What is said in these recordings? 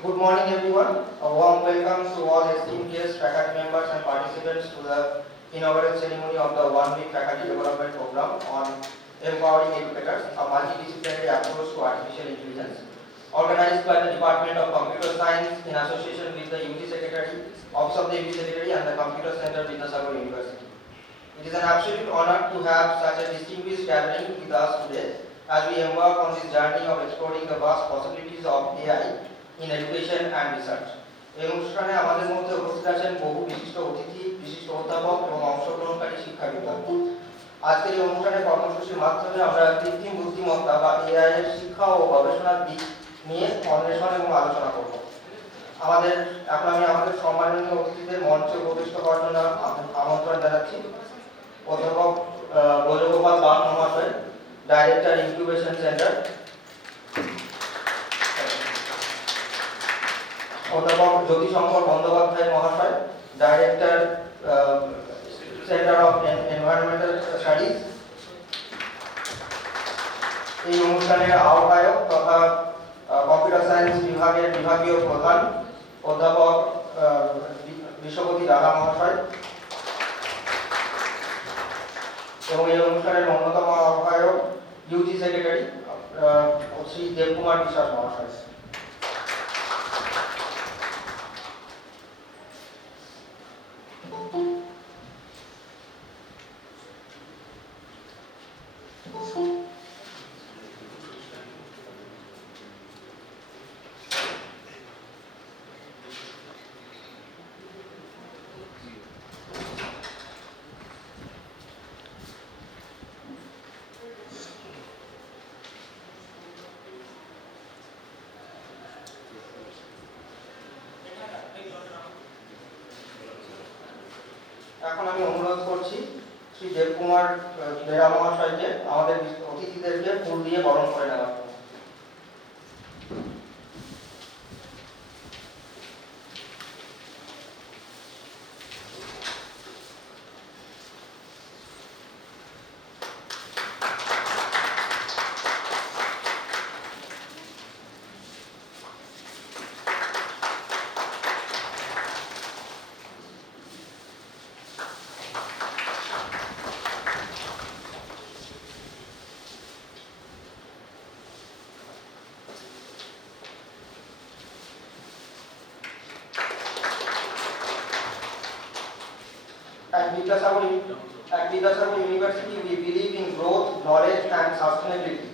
Good morning, everyone. A warm welcome to all esteemed guests, faculty members, and participants to the inaugural ceremony of the one-week faculty development program on empowering educators, a multidisciplinary approach to artificial intelligence, organized by the Department of Computer Science in association with the UG Secretary, Office of the UG Secretary, and the Computer Center, Vidyasagar University. It is an absolute honor to have such a distinguished gathering with us today as we embark on this journey of exploring the vast possibilities of AI in education and research. এই অনুষ্ঠানে আমাদের মধ্যে উপস্থিত আছেন বহু বিশিষ্ট অতিথি, বিশিষ্ট অধ্যাপক এবং অংশগ্রহণকারী শিক্ষাবিদ। আজকের এই অনুষ্ঠানের কর্মসূচির মাধ্যমে আমরা কৃত্রিম বুদ্ধিমত্তা বা এআই এর শিক্ষা ও গবেষণার দিক নিয়ে অন্বেষণ এবং আলোচনা করব। এখন আমি আমাদের সম্মাননীয় অতিথিদের মঞ্চে উপবিষ্ট করার জন্য আমন্ত্রণ জানাচ্ছি। অধ্যাপক বৈজগোপাল বাগ মহাশয়, ডাইরেক্টর ইনকিউবেশন সেন্টার, অধ্যাপক জ্যোতিশঙ্কর বন্দ্যোপাধ্যায় মহাশয়, director centre of environmental studies. এই অনুষ্ঠানের আহ্বায়ক তথা কম্পিউটার সায়েন্স বিভাগের বিভাগীয় প্রধান অধ্যাপক বিশ্বপতি রানা মহাশয় এবং এই অনুষ্ঠানের অন্যতম আহ্বায়ক ইউজি সেক্রেটারি শ্রী দেবকুমার বিশ্বাস মহাশয়। এখন আমি অনুরোধ করছি শ্রী দেবকুমার বেরা মহাশয়কে আমাদের অতিথিদেরকে ফুল দিয়ে বরণ করে নেওয়ার জন্য। At Vidyasagar University, we believe in growth, knowledge, and sustainability.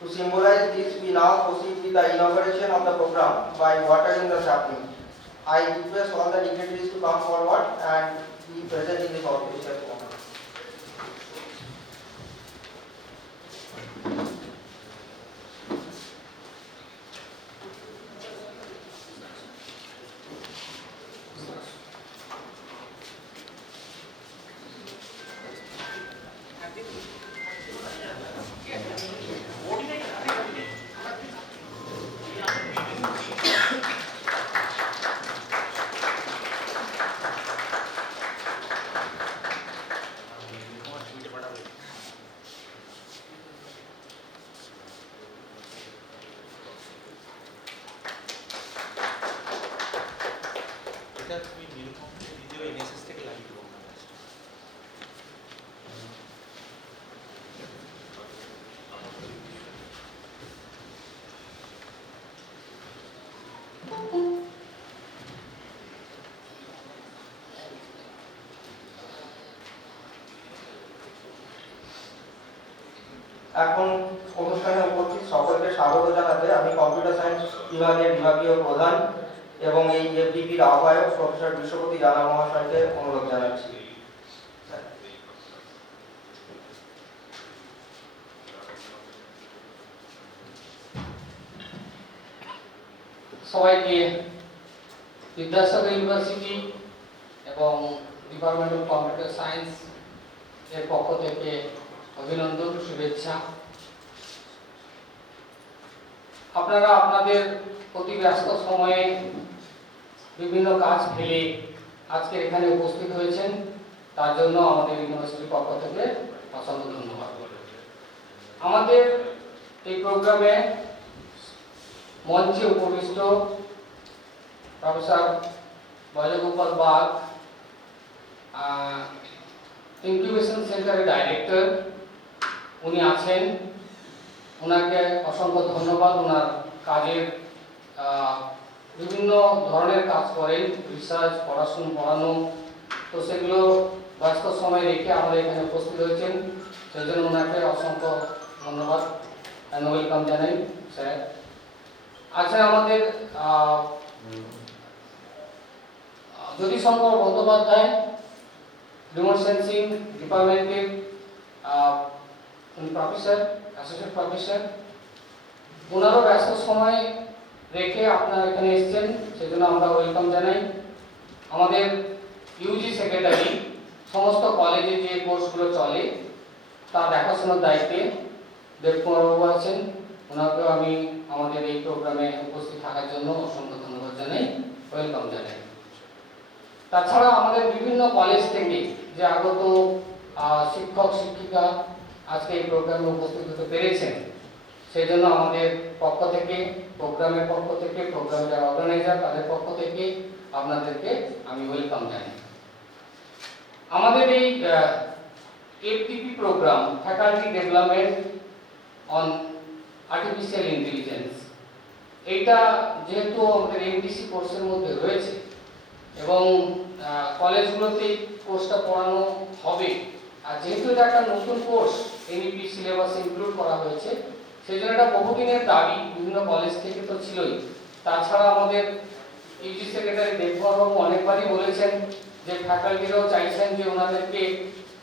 To symbolize this, we now proceed with the inauguration of the program by watering the sapling. I request all the dignitaries to come forward and be present in this auspicious moment. এখন অনুষ্ঠানে উপস্থিত সকলকে স্বাগত জানাতে আমি computer science বিভাগের বিভাগীয় প্রধান এবং এই এফডিপির আহ্বায়ক প্রফেসর বিশ্বপতি রানা মহাশয়কে অনুরোধ জানাচ্ছি। সবাইকে বিদ্যাসাগর ইউনিভার্সিটি এবং ডিপার্টমেন্ট অফ কম্পিউটার সায়েন্স এর পক্ষ থেকে অভিনন্দন, শুভেচ্ছা। আপনারা আপনাদের অতি ব্যস্ত সময়ে বিভিন্ন কাজ ফেলে আজকে এখানে উপস্থিত হয়েছেন, তার জন্য আমাদের ইউনিভার্সিটির পক্ষ থেকে অসংখ্য ধন্যবাদ। আমাদের এই প্রোগ্রামে মঞ্চে উপবিষ্ট প্রফেসর বজগোপাল বাগ, ইনকিউবেশন সেন্টারের ডাইরেক্টর, উনি আছেন। ওনাকে অসংখ্য ধন্যবাদ। ওনার কাজের বিভিন্ন ধরনের কাজ করেন, রিসার্চ, পড়ানো, তো সেগুলো ব্যস্ত সময় রেখে আমরা এখানে উপস্থিত হয়েছেন, সেই জন্য ওনাকে অসংখ্য ধন্যবাদ অ্যান্ড ওয়েলকাম জানাই স্যার। আচ্ছা, আমাদের জ্যোতিশঙ্কর বন্দ্যোপাধ্যায়, রিমোট সেন্সিং ডিপার্টমেন্টের প্রফেসর, অ্যাসোসিয়েট প্রফেসর, ওনারও ব্যস্ত সময় রেখে আপনারা এখানে এসেছেন, সেজন্য আমরা ওয়েলকাম জানাই। আমাদের ইউজি সেক্রেটারি, সমস্ত কলেজে যে কোর্সগুলো চলে তা দেখাশোনার দায়িত্বে দেবকুমার বাবু আছেন, ওনাকেও আমি আমাদের এই প্রোগ্রামে উপস্থিত থাকার জন্য অসংখ্য ধন্যবাদ জানাই, ওয়েলকাম জানাই। তাছাড়া আমাদের বিভিন্ন কলেজ থেকে যে আগত শিক্ষক শিক্ষিকা আজকে এই প্রোগ্রামে উপস্থিত হতে পেরেছেন, সেই জন্য আমাদের পক্ষ থেকে, প্রোগ্রামের পক্ষ থেকে, প্রোগ্রামের অর্গানাইজার তাদের পক্ষ থেকে আপনাদেরকে আমি ওয়েলকাম জানাই। আমাদের এই FTP programme, faculty development on artificial intelligence, এইটা যেহেতু আমাদের এমডিসি কোর্সের মধ্যে রয়েছে এবং কলেজগুলোতে কোর্সটা পড়ানো হবে, আর যেহেতু এটা একটা নতুন কোর্স এনইপি সিলেবাসে ইনক্লুড করা হয়েছে, সেই জন্য এটা বহুদিনের দাবি বিভিন্ন কলেজ থেকে তো ছিলই। তাছাড়া আমাদের ইউজি সেক্রেটারি দেবকুমার বাবু অনেকবারই বলেছেন যে ফ্যাকাল্টিরাও চাইছেন যে ওনাদেরকে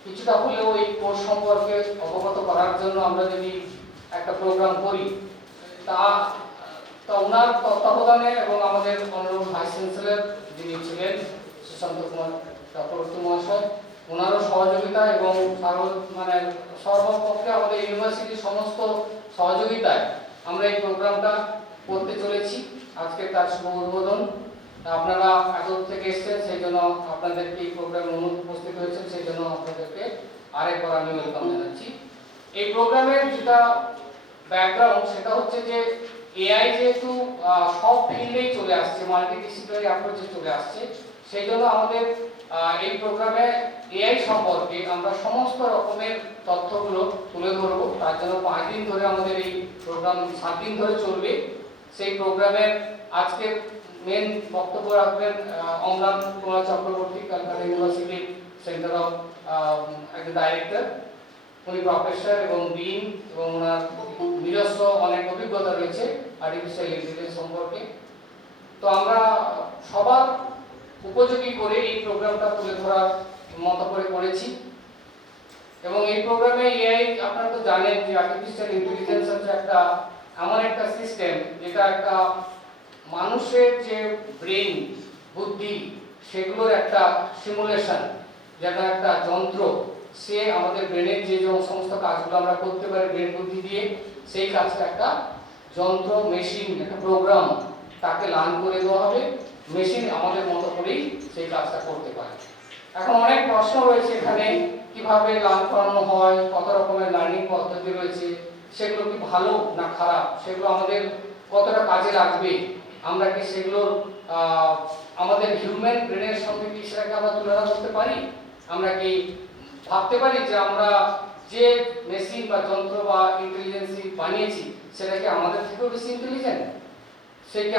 কিছুটা হলেও এই কোর্স সম্পর্কে অবগত করার জন্য আমরা যদি একটা প্রোগ্রাম করি, তা ওনার তত্ত্বাবধানে এবং আমাদের অনারেবল ভাইস চ্যান্সেলর যিনি ছিলেন সুশান্ত কুমার চক্রবর্তী মহাশয়, ওনারও সহযোগিতা এবং সর্বপক্ষে আমাদের ইউনিভার্সিটির সমস্ত সহযোগিতায় আমরা এই প্রোগ্রামটা করতে চলেছি। আজকে তার শুভ উদ্বোধন। আপনারা এত থেকে এসেছেন, সেই জন্য আপনাদেরকে এই প্রোগ্রামে উপস্থিত হয়েছেন, সেই জন্য আপনাদেরকে আরেকবার আমি ওয়েলকাম জানাচ্ছি। এই প্রোগ্রামের যেটা ব্যাকগ্রাউন্ড, সেটা হচ্ছে যে এআই যেহেতু সব ফিল্ডেই চলে আসছে, মাল্টিডিসিপ্লিনারি অ্যাপ্রোচে চলে আসছে, সেই জন্য আমাদের এই প্রোগ্রামে এআই সম্পর্কে আমরা সমস্ত রকমের তথ্যগুলো তুলে ধরবো। তার জন্য 5 দিন ধরে আমাদের এই প্রোগ্রাম 7 দিন ধরে চলবে। সেই প্রোগ্রামের আজকের মেন বক্তব্য রাখবেন Amlan Kumar Chakraborty, Kolkata university centre of একজন ডাইরেক্টর। উনি প্রফেসর এবং ডিন এবং ওনার নিজস্ব অনেক অভিজ্ঞতা রয়েছে আর্টিফিশিয়াল ইন্টেলিজেন্স সম্পর্কে। তো আমরা সবার উপযোগী করে এই প্রোগ্রামটা তুলে ধরার মতো করে করেছি। এবং এই প্রোগ্রামে এআই, আপনারা তো জানেন যে আর্টিফিশিয়াল ইন্টেলিজেন্স হচ্ছে একটা এমন একটা সিস্টেম যেটা একটা মানুষের যে ব্রেন, বুদ্ধি, সেগুলোর একটা সিমুলেশন, যেটা একটা যন্ত্র, সে আমাদের ব্রেনের যে সমস্ত কাজগুলো আমরা করতে পারি ব্রেন বুদ্ধি দিয়ে, সেই কাজটা একটা যন্ত্র, মেশিন, একটা প্রোগ্রাম, তাকে লার্ন করে দেওয়া হবে, মেশিন আমাদের মতো করেই সেই কাজটা করতে পারে। এখন অনেক প্রশ্ন রয়েছে এখানে, কিভাবে লার্ন করানো হয়, কত রকমের লার্নিং পদ্ধতি রয়েছে, সেগুলো কি ভালো না খারাপ, সেগুলো আমাদের কতটা কাজে লাগবে, আমরা কি সেগুলো আমাদের হিউম্যান ব্রেনের সঙ্গে কি সেটাকে আমরা তুলনা করতে পারি? আমরা কি ভাবতে পারি যে আমরা যে মেশিন বা যন্ত্র বা ইন্টেলিজেন্সি বানিয়েছি সেটা কি আমাদের থেকেও বেশি ইন্টেলিজেন্ট? সে কি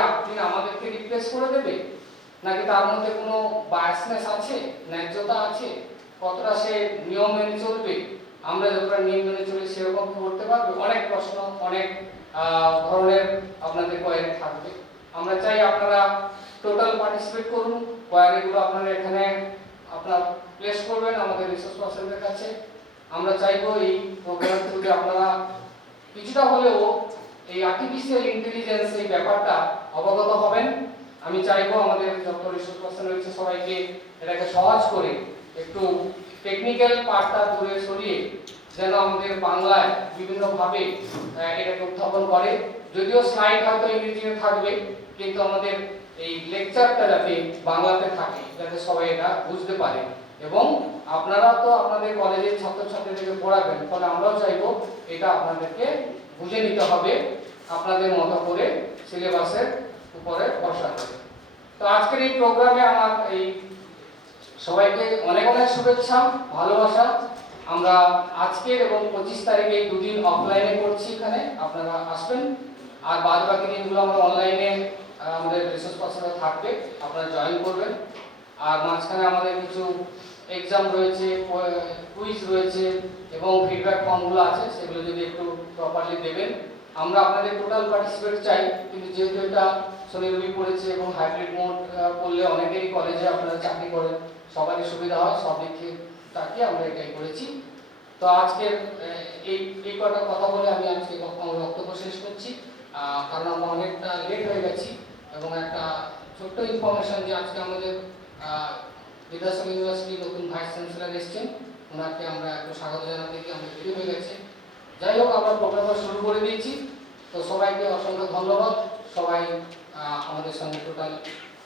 আমাদেরকে রিপ্লেস করে দেবে, নাকি তার মধ্যে কোনো বায়াসনেস আছে, ন্যায্যতা আছে, কতটা সে নিয়ম মেনে চলবে, আমরা যতটা নিয়ম মেনে চলি সেরকম করতে পারবে? অনেক প্রশ্ন, অনেক ধরনের আপনাদের কোয়ারি থাকবে। আমরা চাই আপনারা টোটাল পার্টিসিপেট করুন, কোয়ারিগুলো আপনারা এখানে আপনারা প্লেস করবেন আমাদের রিসোর্স পার্সনদের কাছে। আমরা চাইবো এই প্রোগ্রাম থেকে আপনারা কিছুটা হলেও এই আর্টিফিশিয়াল ইন্টেলিজেন্স এই ব্যাপারটা অবগত হবেন। আমি চাইবো আমাদের যত রিসোর্স পার্সন রয়েছে সবাইকে এটাকে সহজ করে, একটু টেকনিক্যাল পার্টটা দূরে সরিয়ে যেন আমাদের বাংলায় বিভিন্নভাবে এটাকে উত্থাপন করে। যদিও স্লাইড হয়তো ইংরেজিতে থাকবে, কিন্তু আমাদের এই লেকচারটা যাতে বাংলাতে থাকে, যাতে সবাই এটা বুঝতে পারে। এবং আপনারা তো আপনাদের কলেজের ছাত্রছাত্রীদেরকে পড়াবেন, ফলে আমরাও চাইবো এটা আপনাদেরকে বুঝে নিতে হবে আপনাদের মতো করে, সিলেবাসের উপরে ভরসা করে। তো আজকের এই প্রোগ্রামে আমার এই সবাইকে অনেক অনেক শুভেচ্ছা, ভালোবাসা। আমরা আজকের এবং 25 তারিখে এই দুদিন অফলাইনে করছি, এখানে আপনারা আসবেন। আর বাদ বাকি দিনগুলো আমরা অনলাইনে আমাদের রিসোর্স পার্সনরা থাকবে, আপনারা জয়েন করবেন। আর মাঝখানে আমাদের কিছু এক্সাম রয়েছে, কুইজ রয়েছে এবং ফিডব্যাক ফর্মগুলো আছে, সেগুলো যদি একটু প্রপারলি দেবেন। আমরা আপনাদের টোটাল পার্টিসিপেট চাই, কিন্তু যেহেতু এটা শনি রবি পড়েছে এবং হাইব্রিড মোড করলে অনেকেরই কলেজে আপনারা চাকরি করেন, সবারই সুবিধা হয়, সব দিক থেকে তাকিয়ে আমরা এটাই করেছি। তো আজকের এই কটা কথা বলে আমি আজকে আমার বক্তব্য শেষ করছি, কারণ আমরা অনেকটা লেট হয়ে গেছি। এবং একটা ছোট্ট ইনফরমেশন যে আজকে আমাদের বিদ্যাসাগর ইউনিভার্সিটি নতুন ভাইস চ্যান্সেলর এসেছেন, ওনাকে আমরা একটু স্বাগত জানাতে গিয়ে আমরা দেরি হয়ে গেছে। যাই হোক, আমরা প্রোগ্রামটা শুরু করে দিয়েছি। তো সবাইকে অসংখ্য ধন্যবাদ, সবাই আমাদের সঙ্গে টোটাল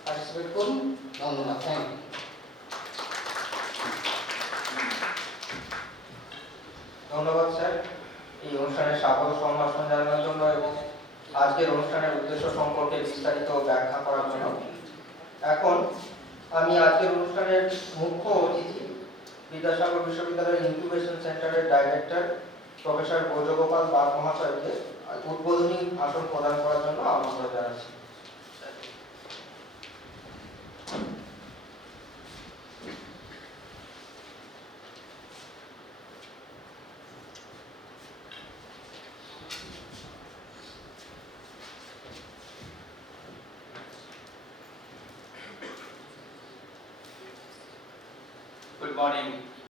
পার্টিসিপেট করুন। ধন্যবাদ, থ্যাংক ইউ। ধন্যবাদ স্যার এই অনুষ্ঠানে স্বাগত সম্ভাষণ জানানোর জন্য এবং আজকের অনুষ্ঠানের উদ্দেশ্য সম্পর্কে বিস্তারিত ব্যাখ্যা করার জন্য। এখন আমি আজকের অনুষ্ঠানের মুখ্য অতিথি বিদ্যাসাগর বিশ্ববিদ্যালয়ের ইনকিউবেশন সেন্টারের ডাইরেক্টর প্রফেসর ব্রজগোপাল বাগ মহাশয়কে উদ্বোধনী ভাষণ প্রদান করার জন্য আমন্ত্রণ জানাচ্ছি। Good morning,